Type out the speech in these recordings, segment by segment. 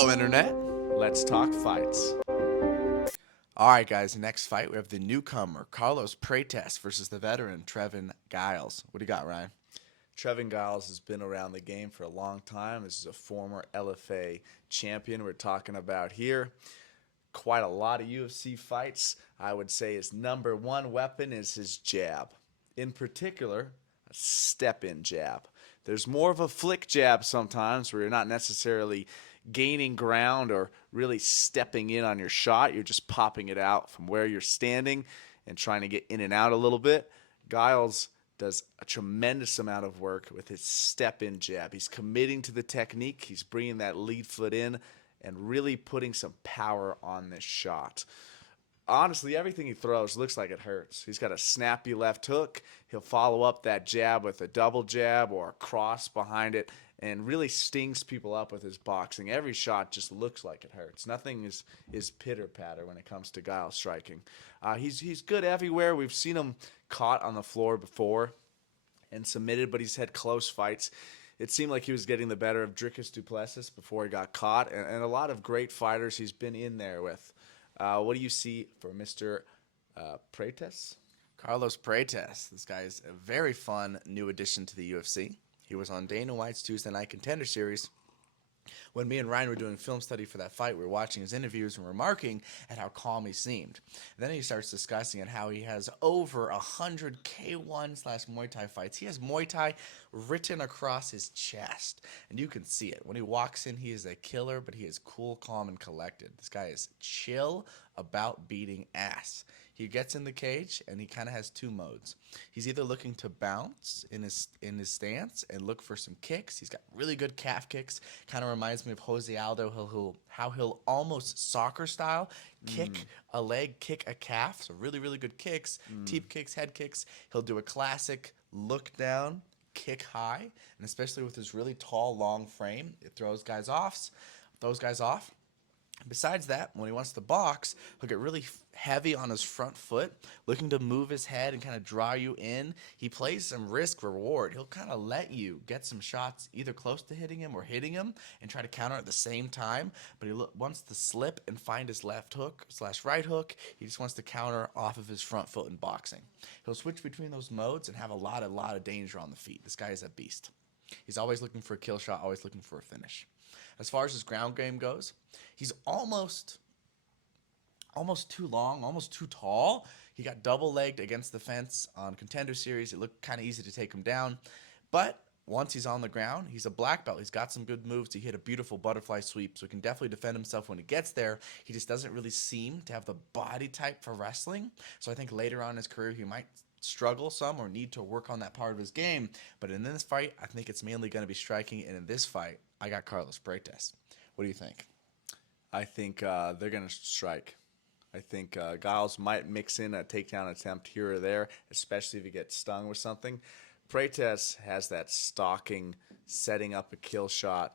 Hello, Internet. Let's talk fights. All right, guys, next fight we have the newcomer, Carlos Prates versus the veteran, Trevon Giles. What do you got, Ryan? Trevon Giles has been around the game for a long time. This is a former LFA champion we're talking about here. Quite a lot of UFC fights. I would say his number one weapon is his jab. In particular, a step-in jab. There's more of a flick jab sometimes where you're not necessarily gaining ground or really stepping in on your shot. You're just popping it out from where you're standing and trying to get in and out a little bit. Giles does a tremendous amount of work with his step-in jab. He's committing to the technique. He's bringing that lead foot in and really putting some power on this shot. Honestly, everything he throws looks like it hurts. He's got a snappy left hook. He'll follow up that jab with a double jab or a cross behind it and really stings people up with his boxing. Every shot just looks like it hurts. Nothing is pitter-patter when it comes to Giles striking. He's good everywhere. We've seen him caught on the floor before and submitted, but he's had close fights. It seemed like he was getting the better of Dricus du Plessis before he got caught, and a lot of great fighters he's been in there with. What do you see for Mr. Prates? Carlos Prates. This guy is a very fun new addition to the UFC. He was on Dana White's Tuesday Night Contender Series. When me and Ryan were doing film study for that fight, we were watching his interviews and remarking at how calm he seemed. And then he starts discussing how he has over 100 K1/Muay Thai fights. He has Muay Thai written across his chest, and you can see it. When he walks in, he is a killer, but he is cool, calm, and collected. This guy is chill about beating ass. He gets in the cage, and he kind of has two modes. He's either looking to bounce in his stance and look for some kicks. He's got really good calf kicks. Kind of reminds me of Jose Aldo, how he'll almost soccer style kick a leg, kick a calf. So really, really good kicks, teep kicks, head kicks. He'll do a classic look down, kick high, and especially with his really tall, long frame, it throws guys off. Besides that, when he wants to box, he'll get really heavy on his front foot, looking to move his head and kind of draw you in. He plays some risk reward. He'll kind of let you get some shots either close to hitting him or hitting him and try to counter at the same time. But he wants to slip and find his left hook/right hook. He just wants to counter off of his front foot in boxing. He'll switch between those modes and have a lot of danger on the feet. This guy is a beast. He's always looking for a kill shot, always looking for a finish. As far as his ground game goes, he's almost too long, almost too tall. He got double-legged against the fence on Contender Series. It looked kind of easy to take him down. But once he's on the ground, he's a black belt. He's got some good moves. He hit a beautiful butterfly sweep, so he can definitely defend himself when he gets there. He just doesn't really seem to have the body type for wrestling. So I think later on in his career, he might struggle some or need to work on that part of his game. But in this fight, I think it's mainly going to be striking. And in this fight, I got Carlos Prates. What do you think? I think they're going to strike. I think Giles might mix in a takedown attempt here or there, especially if he gets stung with something. Prates has that stalking, setting up a kill shot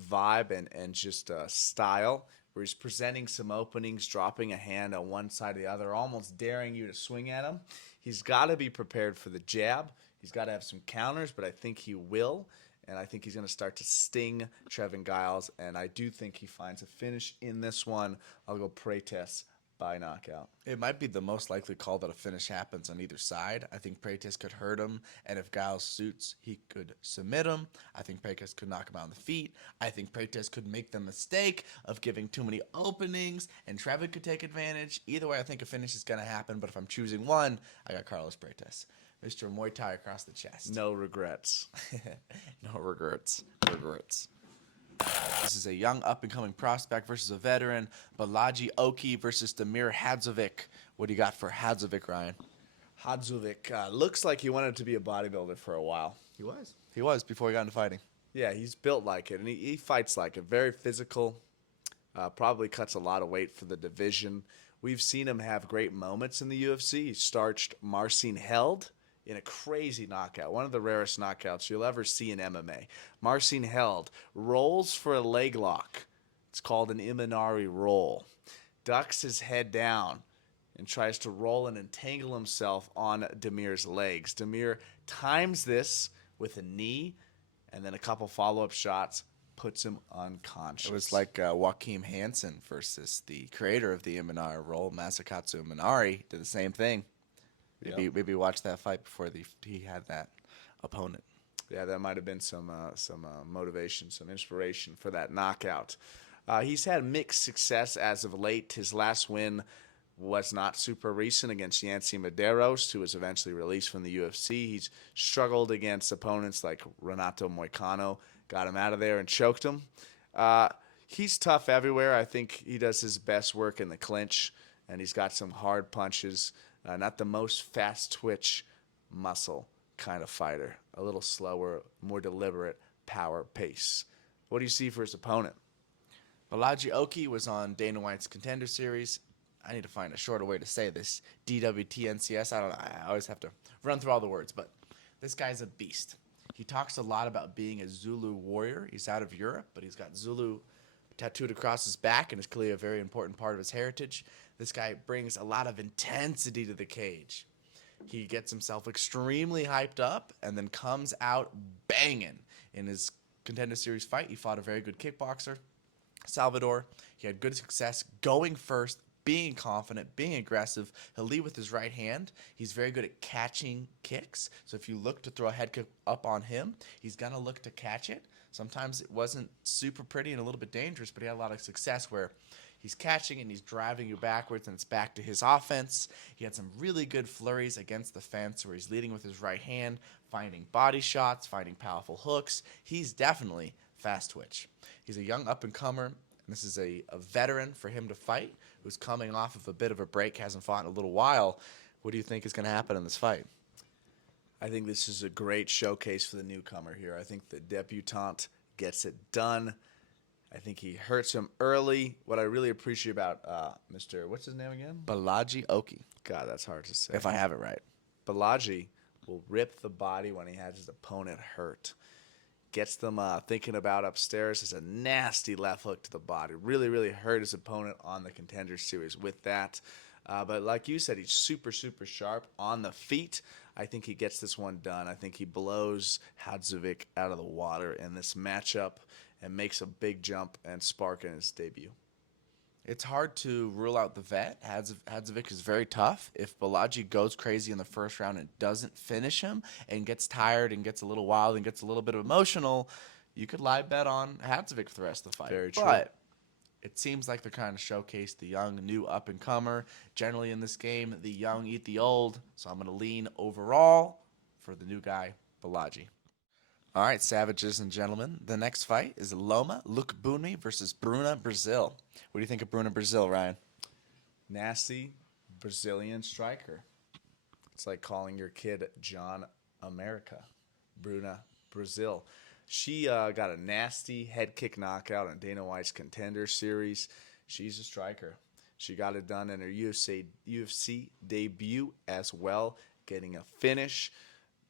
vibe and just style where he's presenting some openings, dropping a hand on one side or the other, almost daring you to swing at him. He's got to be prepared for the jab. He's got to have some counters, but I think he will. And I think he's going to start to sting Trevon Giles. And I do think he finds a finish in this one. I'll go Prates by knockout. It might be the most likely call that a finish happens on either side. I think Prates could hurt him, and if Giles suits, he could submit him. I think Prates could knock him out on the feet. I think Prates could make the mistake of giving too many openings, and Trevon could take advantage. Either way, I think a finish is going to happen, but if I'm choosing one, I got Carlos Prates. Mr. Muay Thai across the chest. No regrets. No regrets. This is a young up-and-coming prospect versus a veteran. Baji Oki versus Demir Hadzovic. What do you got for Hadzovic, Ryan? Hadzovic looks like he wanted to be a bodybuilder for a while. He was before he got into fighting. Yeah, he's built like it, and he fights like it. Very physical. Probably cuts a lot of weight for the division. We've seen him have great moments in the UFC. He starched Marcin Held in a crazy knockout, one of the rarest knockouts you'll ever see in MMA. Marcin Held rolls for a leg lock. It's called an Imanari roll. Ducks his head down and tries to roll and entangle himself on Demir's legs. Demir times this with a knee and then a couple follow-up shots, puts him unconscious. It was like Joaquin Hansen versus the creator of the Imanari role, Masakatsu Imanari, did the same thing. Maybe watch that fight before he had that opponent. Yeah, that might have been some motivation, some inspiration for that knockout. He's had mixed success as of late. His last win was not super recent against Yancy Medeiros, who was eventually released from the UFC. He's struggled against opponents like Renato Moicano, got him out of there and choked him. He's tough everywhere. I think he does his best work in the clinch, and he's got some hard punches. Not the most fast twitch muscle kind of fighter. A little slower, more deliberate power pace. What do you see for his opponent? Baji Oki was on Dana White's Contender Series. I need to find a shorter way to say this. DWTNCS. I don't know. I always have to run through all the words, but this guy's a beast. He talks a lot about being a Zulu warrior. He's out of Europe, but he's got Zulu tattooed across his back, and is clearly a very important part of his heritage. This guy brings a lot of intensity to the cage. He gets himself extremely hyped up and then comes out banging. In his Contender Series fight, he fought a very good kickboxer, Salvador. He had good success going first, being confident, being aggressive. He'll lead with his right hand. He's very good at catching kicks. So if you look to throw a head kick up on him, he's going to look to catch it. Sometimes it wasn't super pretty and a little bit dangerous, but he had a lot of success where he's catching and he's driving you backwards, and it's back to his offense. He had some really good flurries against the fence where he's leading with his right hand, finding body shots, finding powerful hooks. He's definitely fast twitch. He's a young up-and-comer, and this is a veteran for him to fight who's coming off of a bit of a break, hasn't fought in a little while. What do you think is going to happen in this fight? I think this is a great showcase for the newcomer here. I think the debutante gets it done. I think he hurts him early. What I really appreciate about Mr. What's his name again? Baji Oki. God, that's hard to say. If I have it right. Baji will rip the body when he has his opponent hurt. Gets them thinking about upstairs. Is a nasty left hook to the body. Really, really hurt his opponent on the Contender Series with that. But like you said, he's super, super sharp on the feet. I think he gets this one done. I think he blows Hadzovic out of the water in this matchup and makes a big jump and spark in his debut. It's hard to rule out the vet. Hadzovic is very tough. If Baji goes crazy in the first round and doesn't finish him and gets tired and gets a little wild and gets a little bit emotional, you could live bet on Hadzovic for the rest of the fight. Very true. But it seems like they're kind of showcase the young, new up-and-comer. Generally in this game, the young eat the old. So I'm going to lean overall for the new guy, Baji. All right, savages and gentlemen. The next fight is Loma Lukbunmi versus Bruna, Brazil. What do you think of Bruna, Brazil, Ryan? Nasty Brazilian striker. It's like calling your kid John America. Bruna, Brazil. She got a nasty head kick knockout on Dana White's Contender Series. She's a striker. She got it done in her UFC debut as well, getting a finish.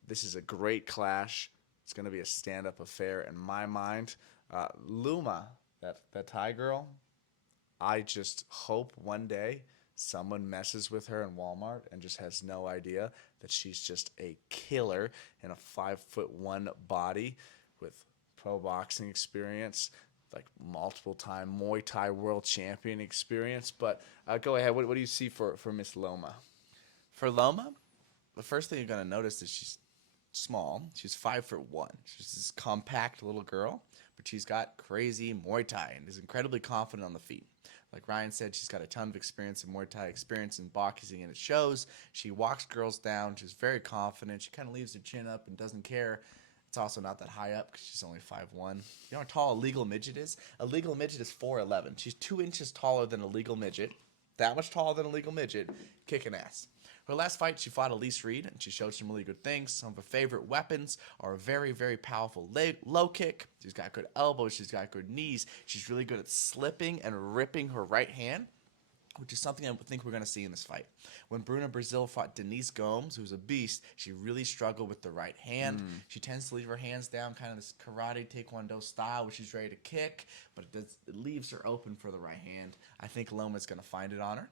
This is a great clash. It's going to be a stand-up affair in my mind. Luma, that Thai girl, I just hope one day someone messes with her in Walmart and just has no idea that she's just a killer in a 5'1" body with pro boxing experience, like multiple-time Muay Thai world champion experience. But go ahead. What do you see for Miss Loma? For Loma, the first thing you're going to notice is she's small. She's 5'1". She's this compact little girl, but she's got crazy Muay Thai and is incredibly confident on the feet. Like Ryan said, she's got a ton of experience in Muay Thai, experience in boxing, and it shows. She walks girls down. She's very confident. She kind of leaves her chin up and doesn't care. It's also not that high up because she's only 5'1". You know how tall a legal midget is? A legal midget is 4'11". She's 2 inches taller than a legal midget. That much taller than a legal midget. Kicking ass. Her last fight, she fought Elise Reed, and she showed some really good things. Some of her favorite weapons are a very, very powerful low kick. She's got good elbows. She's got good knees. She's really good at slipping and ripping her right hand, which is something I think we're going to see in this fight. When Bruna Brazil fought Denise Gomes, who's a beast, she really struggled with the right hand. She tends to leave her hands down, kind of this karate taekwondo style, where she's ready to kick, but it leaves her open for the right hand. I think Loma's going to find it on her.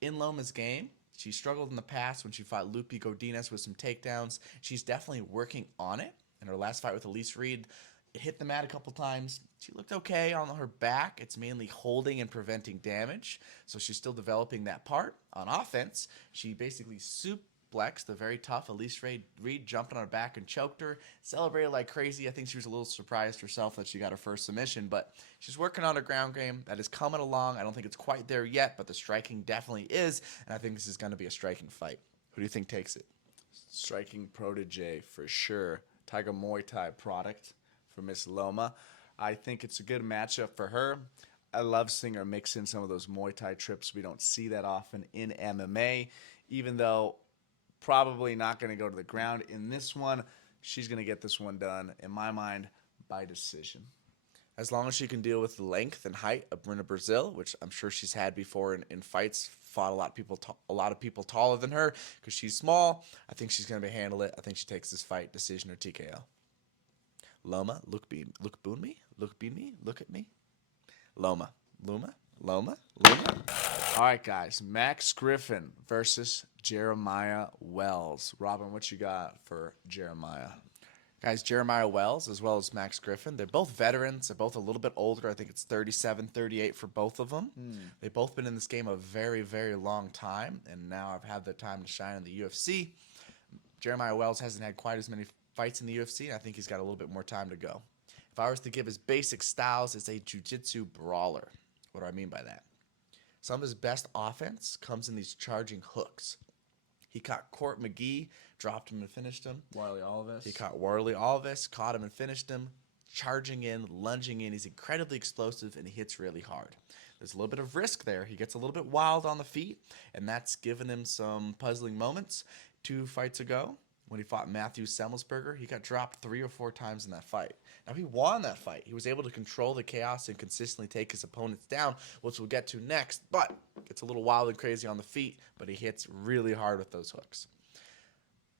In Loma's game, she struggled in the past when she fought Lupi Godinez with some takedowns. She's definitely working on it. In her last fight with Elise Reed, hit the mat a couple times. She looked okay on her back. It's mainly holding and preventing damage. So she's still developing that part. On offense, she basically suplexed the very tough Elise Reed, jumped on her back and choked her. Celebrated like crazy. I think she was a little surprised herself that she got her first submission, but she's working on her ground game. That is coming along. I don't think it's quite there yet, but the striking definitely is, and I think this is going to be a striking fight. Who do you think takes it? Striking protege for sure. Tiger Muay Thai product for Miss Loma. I think it's a good matchup for her. I love seeing her mix in some of those Muay Thai trips. We don't see that often in MMA, even though probably not going to go to the ground in this one. She's going to get this one done, in my mind, by decision. As long as she can deal with the length and height of Bruna Brazil, which I'm sure she's had before in fights, fought a lot of people taller than her because she's small. I think she's going to handle it. I think she takes this fight decision or TKO. Loma, look boon me, look be me, look at me. Loma. All right, guys. Max Griffin versus Jeremiah Wells. Robin, what you got for Jeremiah? Guys, Jeremiah Wells as well as Max Griffin, they're both veterans. They're both a little bit older. I think it's 37, 38 for both of them. They've both been in this game a very, very long time, and now I've had the time to shine in the UFC. Jeremiah Wells hasn't had quite as many fights in the UFC, and I think he's got a little bit more time to go. If I was to give his basic styles, it's a jiu-jitsu brawler. What do I mean by that? Some of his best offense comes in these charging hooks. He caught Court McGee, dropped him and finished him. Warley Alves. He caught Warley Alves, caught him and finished him. Charging in, lunging in. He's incredibly explosive, and he hits really hard. There's a little bit of risk there. He gets a little bit wild on the feet, and that's given him some puzzling moments. 2 fights ago, when he fought Matthew Semmelsberger, he got dropped 3 or 4 times in that fight. Now, he won that fight. He was able to control the chaos and consistently take his opponents down, which we'll get to next, but gets a little wild and crazy on the feet, but he hits really hard with those hooks.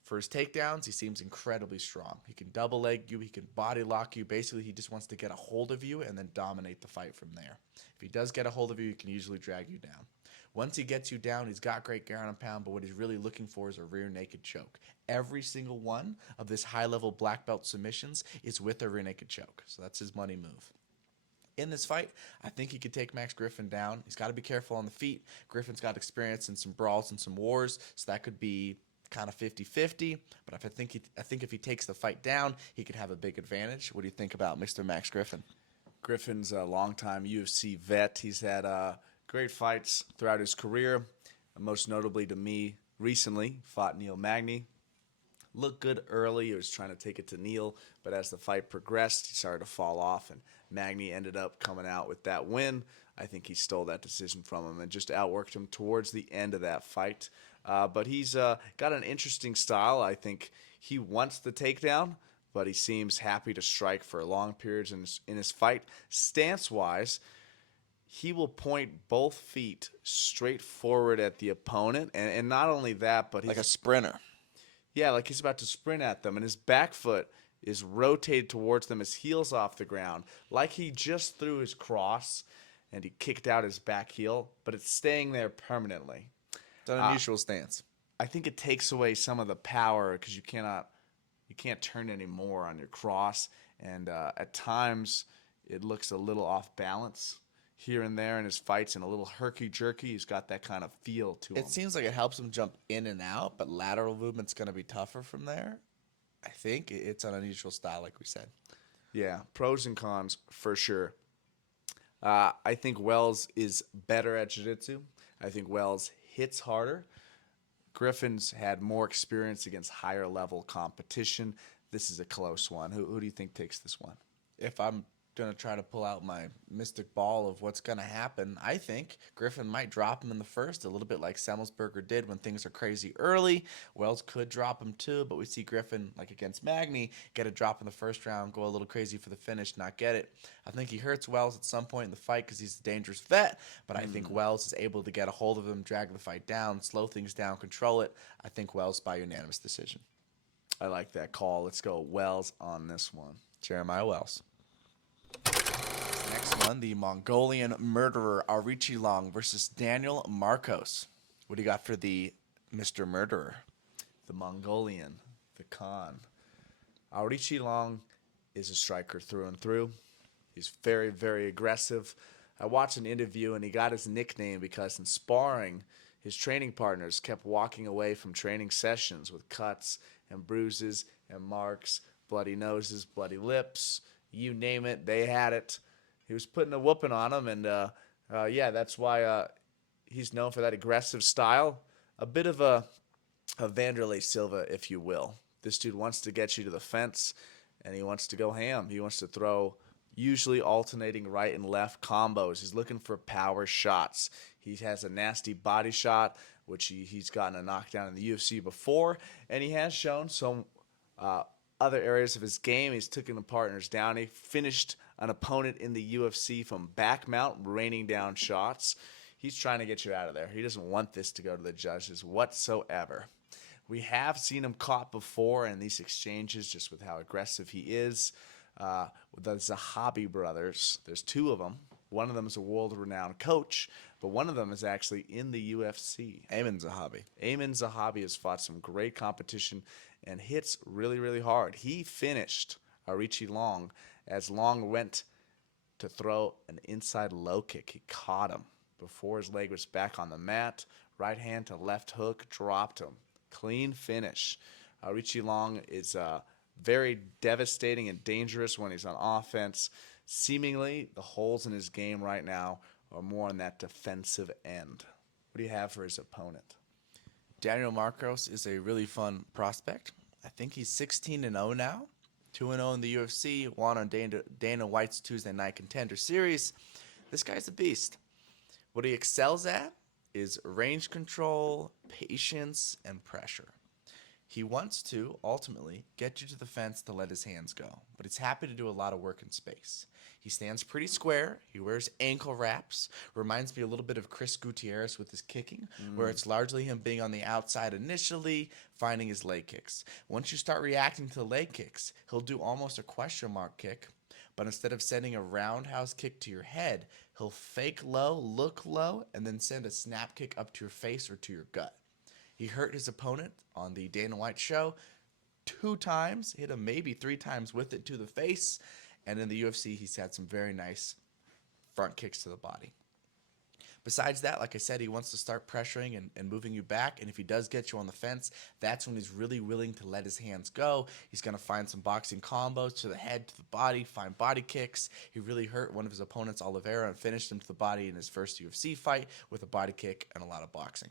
For his takedowns, he seems incredibly strong. He can double leg you. He can body lock you. Basically, he just wants to get a hold of you and then dominate the fight from there. If he does get a hold of you, he can usually drag you down. Once he gets you down, he's got great ground and pound, but what he's really looking for is a rear naked choke. Every single one of this high-level black belt submissions is with a rear naked choke, so that's his money move. In this fight, I think he could take Max Griffin down. He's got to be careful on the feet. Griffin's got experience in some brawls and some wars, so that could be kind of 50-50, but I think if he takes the fight down, he could have a big advantage. What do you think about Mr. Max Griffin? Griffin's a longtime UFC vet. He's had great fights throughout his career, most notably to me recently, fought Neil Magny. Looked good early. He was trying to take it to Neil, but as the fight progressed, he started to fall off, and Magny ended up coming out with that win. I think he stole that decision from him and just outworked him towards the end of that fight. But he's got an interesting style. I think he wants the takedown, but he seems happy to strike for long periods in his fight. Stance-wise, he will point both feet straight forward at the opponent, and not only that, but he's Like a sprinter. Yeah, like he's about to sprint at them, and his back foot is rotated towards them, his heel's off the ground, like he just threw his cross and he kicked out his back heel, but it's staying there permanently. It's an unusual stance. I think it takes away some of the power because you can't turn anymore on your cross, and at times it looks a little off balance here and there in his fights and a little herky-jerky. He's got that kind of feel to him. It seems like it helps him jump in and out, but lateral movement's going to be tougher from there. I think it's an unusual style, like we said. Yeah, pros and cons for sure. I think Wells is better at jiu-jitsu. I think Wells hits harder. Griffin's had more experience against higher level competition. This is a close one. Who do you think takes this one? If I'm going to try to pull out my mystic ball of what's going to happen, I think Griffin might drop him in the first, a little bit like Semmelsberger did when things are crazy early. Wells could drop him too, but we see Griffin, like against Magny, get a drop in the first round, go a little crazy for the finish, not get it. I think he hurts Wells at some point in the fight because he's a dangerous vet, but I think Wells is able to get a hold of him, drag the fight down, slow things down, control it. I think Wells by unanimous decision. I like that call. Let's go Wells on this one. Jeremiah Wells. Next one, the Mongolian murderer Arichi Long versus Daniel Marcos. What do you got for the Mr. Murderer? The Mongolian, the Khan. Arichi Long is a striker through and through. He's very, very aggressive. I watched an interview and he got his nickname because in sparring, his training partners kept walking away from training sessions with cuts and bruises and marks, bloody noses, bloody lips, you name it, they had it. He was putting a whooping on them, and yeah, that's why he's known for that aggressive style. A bit of a Vanderlei Silva, if you will. This dude wants to get you to the fence, and he wants to go ham. He wants to throw usually alternating right and left combos. He's looking for power shots. He has a nasty body shot, which he's gotten a knockdown in the UFC before, and he has shown some other areas of his game. He's taken the partners down. He finished an opponent in the UFC from back mount, raining down shots. He's trying to get you out of there. He doesn't want this to go to the judges whatsoever. We have seen him caught before in these exchanges just with how aggressive he is. With the Zahabi brothers, there's two of them. One of them is a world-renowned coach, but one of them is actually in the UFC. Ayman Zahabi. Ayman Zahabi has fought some great competition and hits really, really hard. He finished Arichi Long as Long went to throw an inside low kick. He caught him before his leg was back on the mat. Right hand to left hook, dropped him. Clean finish. Arichi Long is very devastating and dangerous when he's on offense. Seemingly, the holes in his game right now are more on that defensive end. What do you have for his opponent? Daniel Marcos is a really fun prospect. I think he's 16-0 now. 2-0 in the UFC, won on Dana White's Tuesday Night Contender Series. This guy's a beast. What he excels at is range control, patience, and pressure. He wants to, ultimately, get you to the fence to let his hands go, but he's happy to do a lot of work in space. He stands pretty square. He wears ankle wraps. Reminds me a little bit of Chris Gutierrez with his kicking, where it's largely him being on the outside initially, finding his leg kicks. Once you start reacting to leg kicks, he'll do almost a question mark kick, but instead of sending a roundhouse kick to your head, he'll fake low, look low, and then send a snap kick up to your face or to your gut. He hurt his opponent on the Dana White show 2 times, hit him maybe 3 times with it to the face, and in the UFC, he's had some very nice front kicks to the body. Besides that, like I said, he wants to start pressuring and moving you back, and if he does get you on the fence, that's when he's really willing to let his hands go. He's going to find some boxing combos to the head, to the body, find body kicks. He really hurt one of his opponents, Oliveira, and finished him to the body in his first UFC fight with a body kick and a lot of boxing.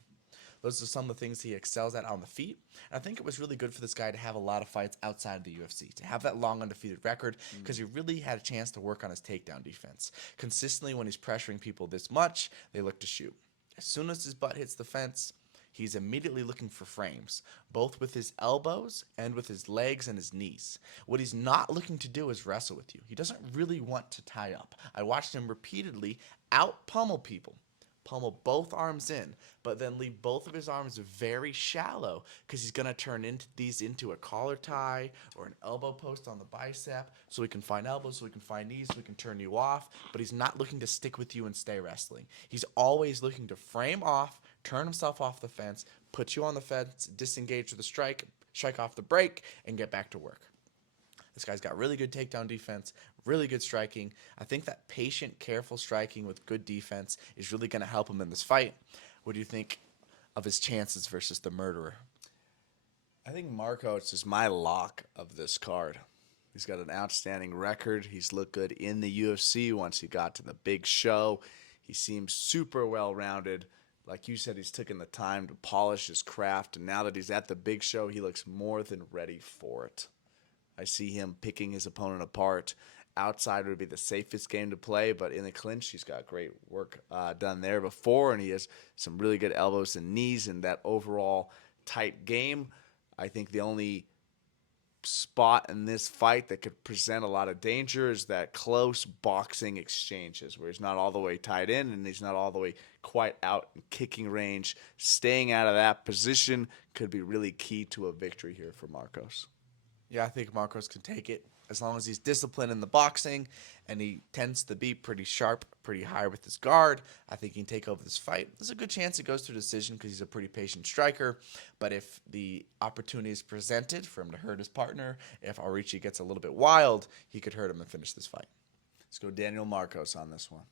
Those are some of the things he excels at on the feet. And I think it was really good for this guy to have a lot of fights outside of the UFC, to have that long undefeated record, because he really had a chance to work on his takedown defense. Consistently, when he's pressuring people this much, they look to shoot. As soon as his butt hits the fence, he's immediately looking for frames, both with his elbows and with his legs and his knees. What he's not looking to do is wrestle with you. He doesn't really want to tie up. I watched him repeatedly out-pummel people. Pummel both arms in, but then leave both of his arms very shallow because he's going to turn these into a collar tie or an elbow post on the bicep so he can find elbows, so he can find knees, so he can turn you off, but he's not looking to stick with you and stay wrestling. He's always looking to frame off, turn himself off the fence, put you on the fence, disengage with a strike off the break, and get back to work. This guy's got really good takedown defense, really good striking. I think that patient, careful striking with good defense is really going to help him in this fight. What do you think of his chances versus the murderer? I think Marcos is my lock of this card. He's got an outstanding record. He's looked good in the UFC once he got to the big show. He seems super well-rounded. Like you said, he's taken the time to polish his craft, and now that he's at the big show, he looks more than ready for it. I see him picking his opponent apart. Outside would be the safest game to play, but in the clinch, he's got great work done there before, and he has some really good elbows and knees in that overall tight game. I think the only spot in this fight that could present a lot of danger is that close boxing exchanges where he's not all the way tied in and he's not all the way quite out in kicking range. Staying out of that position could be really key to a victory here for Marcos. Yeah, I think Marcos can take it. as long as he's disciplined in the boxing and he tends to be pretty sharp, pretty high with his guard, I think he can take over this fight. There's a good chance it goes to a decision because he's a pretty patient striker. But if the opportunity is presented for him to hurt his partner, if Arichi gets a little bit wild, he could hurt him and finish this fight. Let's go Daniel Marcos on this one.